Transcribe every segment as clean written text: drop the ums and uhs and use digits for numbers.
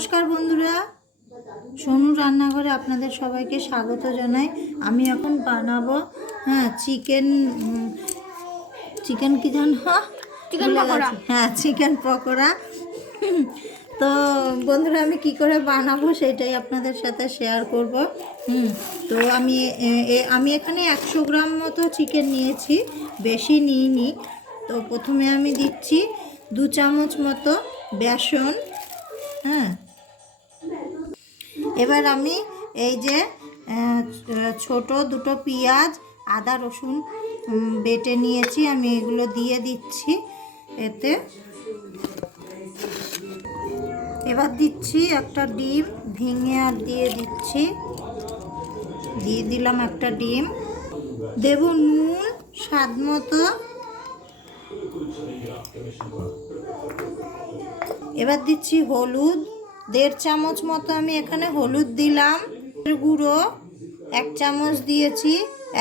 নমস্কার বন্ধুরা, সোনু রান্নাঘরে আপনাদের সবাইকে স্বাগত জানাই। আমি এখন বানাবো চিকেন কি জানো? চিকেন পকোড়া। চিকেন পকোড়া। তো বন্ধুরা, আমি কি করে বানাবো সেটাই আপনাদের সাথে শেয়ার করব। তো আমি এখানে 100 গ্রাম মতো চিকেন নিয়েছি, বেশি নিইনি। তো প্রথমে আমি দিচ্ছি 2 চামচ মতো বেসন। এবার আমি এই যে ছোট দুটো পেঁয়াজ, আদা রসুন বেটে নিয়েছি, আমি এগুলো দিয়ে দিচ্ছি এতে। এবার দিচ্ছি একটা ডিম ভেঙে আর দিয়ে দিলাম একটা ডিম। দেব নুন স্বাদ মতো। এবার দিচ্ছি হলুদ, 1.5 চামচ মতো আমি এখানে হলুদ দিলাম। গুঁড়ো 1 চামচ দিয়েছি,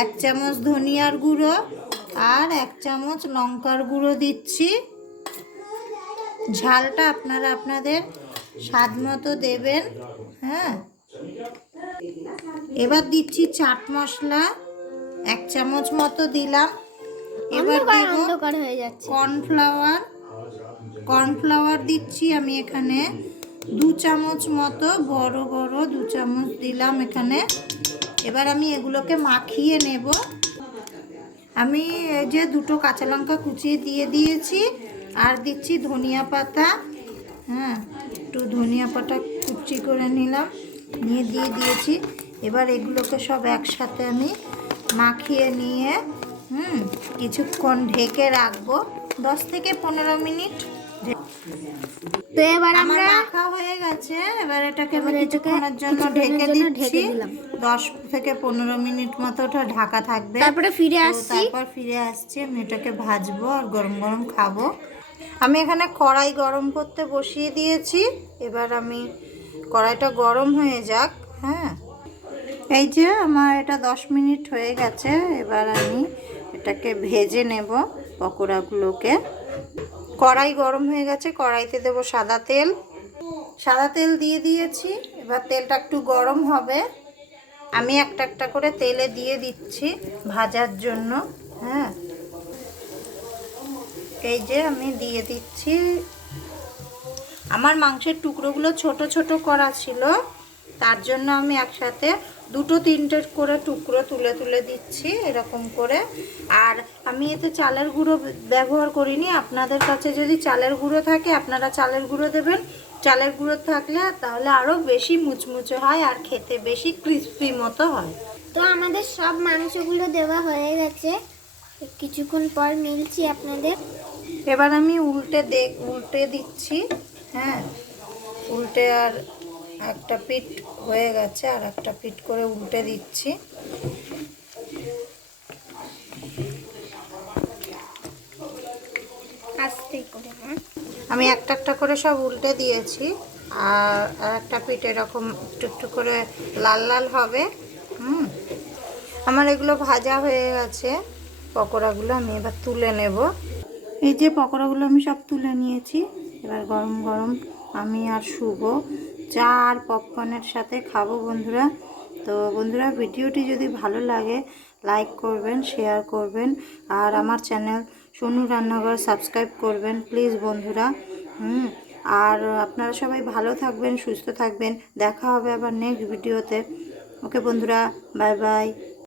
1 চামচ ধনিয়ার গুঁড়ো আর 1 চামচ লঙ্কার গুঁড়ো দিচ্ছি। ঝালটা আপনারা আপনাদের স্বাদ মতো দেবেন। এবার দিচ্ছি চাট মশলা 1 চামচ মতো দিলাম। এবার দেব কর্নফ্লাওয়ার দিচ্ছি আমি এখানে 2 চামচ মতো, বড় বড় 2 চামচ দিলাম এখানে। এবার আমি এগুলোকে মাখিয়ে নেব। আমি এই যে 2টো কাঁচা লঙ্কা কুচিয়ে দিয়ে দিয়েছি, আর দিচ্ছি ধনিয়া পাতা। একটু ধনিয়া পাতা কুচি করে নিলাম, দিয়ে দিয়েছি। এবার এগুলোকে সব একসাথে আমি মাখিয়ে নিয়ে কিছুক্ষণ ঢেকে রাখবো, 10 থেকে 15 মিনিট। তো এবার আমার মাখা হয়ে গেছে। এবার এটাকে কিছুক্ষণের জন্য ঢেকে দিচ্ছি, 10 থেকে 15 মিনিট মতো ওটা ঢাকা থাকবে। তারপর ফিরে আসছি। আমি এটাকে ভাজবো আর গরম গরম খাবো। আমি এখানে কড়াই গরম করতে বসিয়ে দিয়েছি। এবার আমি কড়াইটা গরম হয়ে যাক। এই যে আমার এটা 10 মিনিট হয়ে গেছে। এবার আমি এটাকে ভেজে নেব পকোড়াগুলোকে। কড়াই গরম হয়ে গেছে, কড়াইতে দেব সাদা তেল দিয়ে দিয়েছি। এবার তেলটা একটু গরম হবে, আমি একটা একটা করে তেলে দিয়ে দিচ্ছি ভাজার জন্য। এই যে আমি দিয়ে দিচ্ছি। আমার মাংসের টুকরোগুলো ছোট ছোট করা ছিল, তার জন্য আমি একসাথে 2-3টে করে টুকরো তুলে দিচ্ছি এরকম করে। আর আমি এতে চালের গুঁড়ো ব্যবহার করিনি। আপনাদের কাছে যদি চালের গুঁড়ো থাকে আপনারা চালের গুঁড়ো দেবেন। চালের গুঁড়ো থাকলে তাহলে আরও বেশি মুচমুচে হয় আর খেতে বেশি ক্রিস্পি মতো হয়। তো আমাদের সব মাংসগুলো দেওয়া হয়ে গেছে, কিছুক্ষণ পর মিলছি আপনাদের। এবার আমি উল্টে দিচ্ছি। উল্টে আর একটা পিঠ হয়ে গেছে, আর একটা পিঠ করে উল্টে দিচ্ছি। আমি একটা একটা করে সব উল্টে দিয়েছি, আর একটা পিঠ এরকম একটু একটু করে লাল লাল হবে। আমার এগুলো ভাজা হয়ে গেছে পকোড়াগুলো। আমি এবার তুলে নেব। এই যে পকোড়াগুলো আমি সব তুলে নিয়েছি। এবার গরম গরম আমি আর শুভ চা আর পপকর্নের সাথে খাবো বন্ধুরা। তো বন্ধুরা, ভিডিওটি যদি ভালো লাগে লাইক করবেন, শেয়ার করবেন, আর আমার চ্যানেল সোনু রান্নাঘর সাবস্ক্রাইব করবেন প্লিজ বন্ধুরা। আর আপনারা সবাই ভালো থাকবেন, সুস্থ থাকবেন। দেখা হবে আবার নেক্সট ভিডিওতে। ওকে বন্ধুরা, বাই বাই।